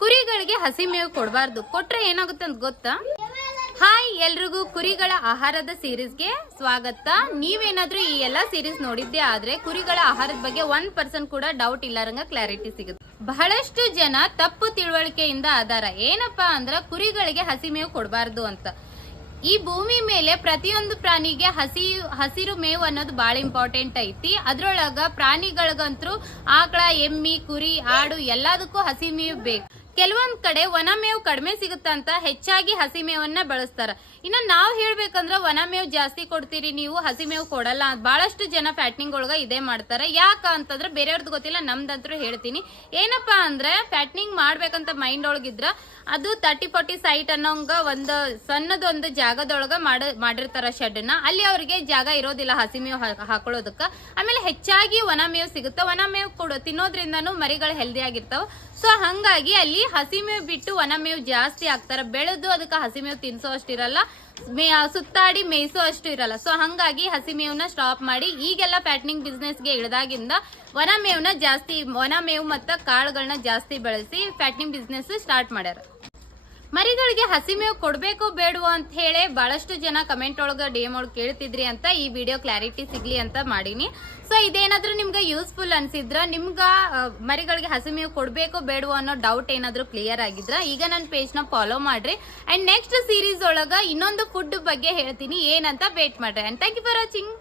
ಕುರಿಗಳಿಗೆ ಹಸಿ ಮೇವು ಕೊಡಬಾರ್ದು, ಕೊಟ್ರೆ ಏನಾಗುತ್ತೆ ಅಂತ ಗೊತ್ತಾ? ಹಾಯ್ ಎಲ್ರಿಗೂ, ಕುರಿಗಳ ಆಹಾರದ ಸೀರೀಸ್ಗೆ ಸ್ವಾಗತ. ನೀವೇನಾದ್ರೂ ಈ ಎಲ್ಲಾ ಸೀರೀಸ್ ನೋಡಿದ್ದೆ ಆದ್ರೆ ಕುರಿಗಳ ಆಹಾರದ ಬಗ್ಗೆ 1% ಕೂಡ ಡೌಟ್ ಇಲ್ಲಾರಂಗ ಕ್ಲಾರಿಟಿ ಸಿಗುತ್ತೆ. ಬಹಳಷ್ಟು ಜನ ತಪ್ಪು ತಿಳುವಳಿಕೆಯಿಂದ ಆಧಾರ ಏನಪ್ಪಾ ಅಂದ್ರ ಕುರಿಗಳಿಗೆ ಹಸಿ ಮೇವು ಕೊಡಬಾರ್ದು ಅಂತ. ಈ ಭೂಮಿ ಮೇಲೆ ಪ್ರತಿಯೊಂದು ಪ್ರಾಣಿಗೆ ಹಸಿರು ಮೇವು ಅನ್ನೋದು ಬಹಳ ಇಂಪಾರ್ಟೆಂಟ್ ಐತಿ. ಅದ್ರೊಳಗ ಪ್ರಾಣಿಗಳಿಗಂತೂ ಆಕಳ, ಎಮ್ಮಿ, ಕುರಿ, ಆಡು ಎಲ್ಲದಕ್ಕೂ ಹಸಿ ಮೇವು ಬೇಕು. ಕೆಲವೊಂದ್ ಕಡೆ ಒಣ ಮೇವು ಕಡಿಮೆ ಸಿಗುತ್ತಂತ ಹೆಚ್ಚಾಗಿ ಹಸಿ ಮೇವನ್ನ ಬಳಸ್ತಾರ. ಇನ್ನ ನಾವ್ ಹೇಳ್ಬೇಕಂದ್ರ ಒಣ ಮೇವು ಜಾಸ್ತಿ ಕೊಡ್ತೀರಿ ನೀವು, ಹಸಿ ಮೇವು ಕೊಡಲ್ಲ ಅಂತ ಬಹಳಷ್ಟು ಜನ ಫ್ಯಾಟ್ನಿಂಗ್ ಒಳಗ ಇದೇ ಮಾಡ್ತಾರ. ಯಾಕ ಅಂತಂದ್ರ ಬೇರೆಯವ್ರದ್ದು ಗೊತ್ತಿಲ್ಲ, ನಮ್ದಂತೂ ಹೇಳ್ತೀನಿ. ಏನಪ್ಪಾ ಅಂದ್ರೆ ಫ್ಯಾಟ್ನಿಂಗ್ ಮಾಡ್ಬೇಕಂತ ಮೈಂಡ್ ಒಳಗಿದ್ರ ಅದು 30-40 ಸೈಟ್ ಅನ್ನೋಂಗ ಒಂದು ಸಣ್ಣದೊಂದು ಜಾಗದೊಳಗ ಮಾಡಿರ್ತಾರ ಶೆಡ್ ನ. ಅಲ್ಲಿ ಅವ್ರಿಗೆ ಜಾಗ ಇರೋದಿಲ್ಲ ಹಸಿ ಮೇವು ಹಾಕೊಳ್ಳೋದಕ್ಕ. ಆಮೇಲೆ ಹೆಚ್ಚಾಗಿ ಒಣ ಮೇವು ಸಿಗುತ್ತೆ. ಒಣ ಮೇವು ತಿನ್ನೋದ್ರಿಂದನೂ ಮರಿಗಳು ಹೆಲ್ದಿ ಆಗಿರ್ತಾವ. ಸೊ ಹಂಗಾಗಿ ಅಲ್ಲಿ ಹಸಿ ಮೇವು ಬಿಟ್ಟು ಒಣ ಮೇವು ಜಾಸ್ತಿ ಹಾಕ್ತಾರ. ಬೆಳೆದು ಅದಕ್ಕೆ ಹಸಿ ಮೇವು ತಿನ್ಸೋ ಅಷ್ಟಿರಲ್ಲ, ಸುತ್ತಾಡಿ ಮೇಯಿಸೋ ಅಷ್ಟು ಇರಲ್ಲ. ಸೊ ಹಂಗಾಗಿ ಹಸಿ ಮೇವನ್ನ ಸ್ಟಾಪ್ ಮಾಡಿ ಈಗೆಲ್ಲ ಫ್ಯಾಟ್ನಿಂಗ್ ಬಿಸ್ನೆಸ್ ಗೆ ಇಳಿದಾಗಿಂದ ಒಣ ಮೇವು ಮತ್ತ ಕಾಳುಗಳನ್ನ ಜಾಸ್ತಿ ಬೆಳೆಸಿ ಫ್ಯಾಟ್ನಿಂಗ್ ಬಿಸ್ನೆಸ್ ಸ್ಟಾರ್ಟ್ ಮಾಡ್ಯಾರ. ಮರಿಗಳಿಗೆ ಹಸಿ ಮೇವು ಕೊಡ್ಬೇಕು ಬೇಡವೋ ಅಂತ ಹೇಳಿ ಬಹಳಷ್ಟು ಜನ ಕಮೆಂಟ್ ಒಳಗ DM ಒಳಗೆ ಕೇಳ್ತಿದ್ರಿ ಅಂತ ಈ ವಿಡಿಯೋ ಕ್ಲಾರಿಟಿ ಸಿಗ್ಲಿ ಅಂತ ಮಾಡೀನಿ. ಸೊ ಇದೇನಾದ್ರೂ ನಿಮ್ಗೆ ಯೂಸ್ಫುಲ್ ಅನ್ಸಿದ್ರ, ನಿಮ್ಗ ಮರಿಗಳಿಗೆ ಹಸಿ ಮೇವು ಕೊಡ್ಬೇಕು ಬೇಡವೋ ಅನ್ನೋ ಡೌಟ್ ಏನಾದ್ರೂ ಕ್ಲಿಯರ್ ಆಗಿದ್ರ ಈಗ ನನ್ನ ಪೇಜ್ ನ ಫಾಲೋ ಮಾಡ್ರಿ. ಅಂಡ್ ನೆಕ್ಸ್ಟ್ ಸೀರೀಸ್ ಒಳಗ ಇನ್ನೊಂದು ಫುಡ್ ಬಗ್ಗೆ ಹೇಳ್ತೀನಿ, ಏನಂತ ವೇಟ್ ಮಾಡ್ರಿ. And thank you for watching.